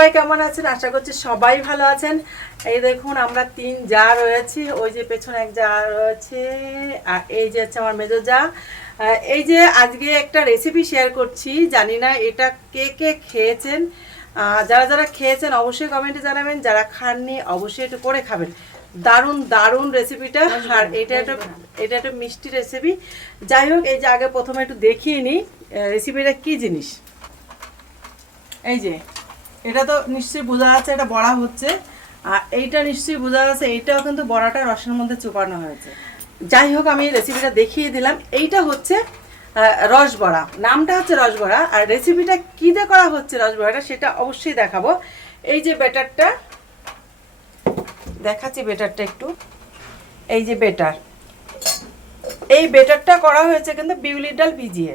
সবাই কেমন আছেন? আশা করছি সবাই ভালো আছেন। এই দেখুন আমরা 3 জা রয়েছি, ওই যে পেছনে এক জা রয়েছে, আর এই যে হচ্ছে আমার মেজো জা। এই যে আজকে একটা রেসিপি শেয়ার করছি, জানি না এটা কে কে খেয়েছেন। যারা যারা খেয়েছেন অবশ্যই কমেন্টে জানাবেন, যারা খাননি অবশ্যই একটু করে খাবেন। দারুণ দারুণ রেসিপিটা। আর এটা একটা মিষ্টি রেসিপি। যাই হোক, এই যে আগে প্রথমে একটু দেখিয়ে নিই রেসিপিটা কী জিনিস। এই যে এটা তো নিশ্চয়ই বোঝা যাচ্ছে এটা বড়া হচ্ছে, আর এইটা নিশ্চয়ই বোঝা যাচ্ছে এইটাও কিন্তু বড়াটা রসের মধ্যে চুপানো হয়েছে। যাই হোক, আমি রেসিপিটা দেখিয়ে দিলাম। এইটা হচ্ছে রসবড়া, নামটা হচ্ছে রসবড়া। আর রেসিপিটা কী দিয়ে করা হচ্ছে রসবড়াটা সেটা অবশ্যই দেখাবো। এই যে বেটারটা দেখাচ্ছি, বেটারটা একটু, এই যে বেটার, এই বেটারটা করা হয়েছে কিন্তু বিউলির ডাল ভিজিয়ে।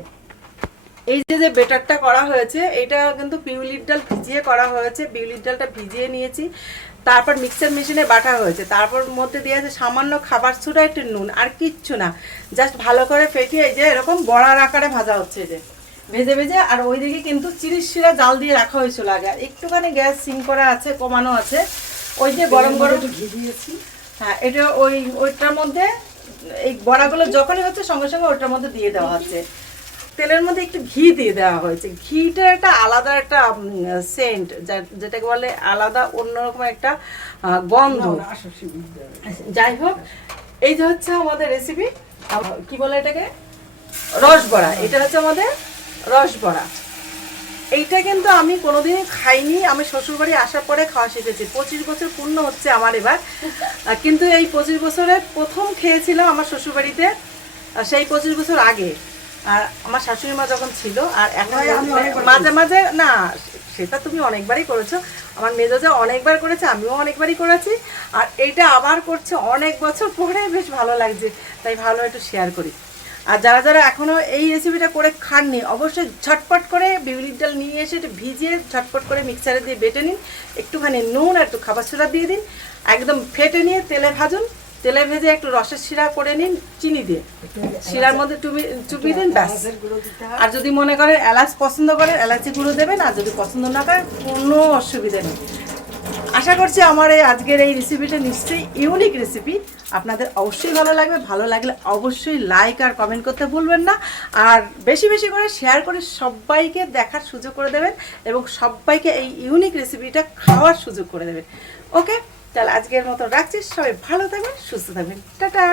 এই যে বেটারটা করা হয়েছে এটা কিন্তু বিউলির ডাল ভিজিয়ে করা হয়েছে। বিউলির ডালটা ভিজিয়ে নিয়েছি, তারপর মিক্সার মেশিনে বাটা হয়েছে, তারপর মধ্যে দিয়ে আছে সামান্য খাবার সোডা, একটু নুন, আর কিচ্ছু না। জাস্ট ভালো করে ফেটিয়ে এই যে এরকম বড়ার আকারে ভাজা হচ্ছে, যে ভেজে ভেজে। আর ওইদিকে কিন্তু 30 শিরা জাল দিয়ে রাখা হয়েছিল আগে, আর একটুখানি গ্যাস সিং করা আছে, কমানো আছে। ওই যে গরম গরম ঘি দিয়েছি। হ্যাঁ, এটা ওইটার মধ্যে এই বড়াগুলো যখনই হচ্ছে সঙ্গে সঙ্গে ওইটার মধ্যে দিয়ে দেওয়া হচ্ছে। তেলের মধ্যে একটু ঘি দিয়ে দেওয়া হয়েছে। ঘিটা একটা আলাদা একটা সেন্ট, যেটাকে বলে আলাদা অন্যরকম একটা গন্ধ। যাই হোক, এই যে হচ্ছে আমাদের রেসিপি, কি বলে এটাকে, রসবড়া। এটা হচ্ছে আমাদের রসবড়া। এইটা কিন্তু আমি কোনোদিনই খাইনি, আমি শ্বশুরবাড়ি আসার পরে খাওয়া শিখেছি। 25 বছর পূর্ণ হচ্ছে আমার এবার, কিন্তু এই 25 বছরে প্রথম খেয়েছিলাম আমার শ্বশুরবাড়িতে, সেই 25 বছর আগে। আর আমার শাশুড়ি মা যখন ছিল, আর এখন মাঝে মাঝে না, সেটা তুমি অনেকবারই করেছো, আমার মেজোজা অনেকবার করেছে, আমিও অনেকবারই করেছি। আর এইটা আবার করছে অনেক বছর পরে, বেশ ভালো লাগছে, তাই ভালো একটু শেয়ার করি। আর যারা যারা এখনও এই রেসিপিটা করে খাননি অবশ্যই ঝটপট করে বিউলির ডাল নিয়ে এসে একটু ভিজিয়ে ঝটপট করে মিক্সারে দিয়ে বেটে নিন, একটুখানি নুন আর একটু খাবার সোডা দিয়ে দিন, একদম ফেটে নিয়ে তেলে ভাজুন। তেলে ভেজে একটু রসের শিরা করে নিন চিনি দিয়ে, শিরার মধ্যে চুপিয়ে দিন, ব্যাস। আর যদি মনে করেন এলাচ পছন্দ করেন এলাচি গুঁড়ো দেবেন, আর যদি পছন্দ না করেন কোনো অসুবিধা নেই। আশা করছি আমার এই আজকের এই রেসিপিটা নিশ্চয়ই ইউনিক রেসিপি, আপনাদের অবশ্যই ভালো লাগবে। ভালো লাগলে অবশ্যই লাইক আর কমেন্ট করতে ভুলবেন না, আর বেশি বেশি করে শেয়ার করে সবাইকে দেখার সুযোগ করে দেবেন, এবং সবাইকে এই ইউনিক রেসিপিটা খাওয়ার সুযোগ করে দেবেন। ওকে, তাহলে আজকের মতো রাখছি। সবাই ভালো থাকবেন, সুস্থ থাকবেন, টাটা।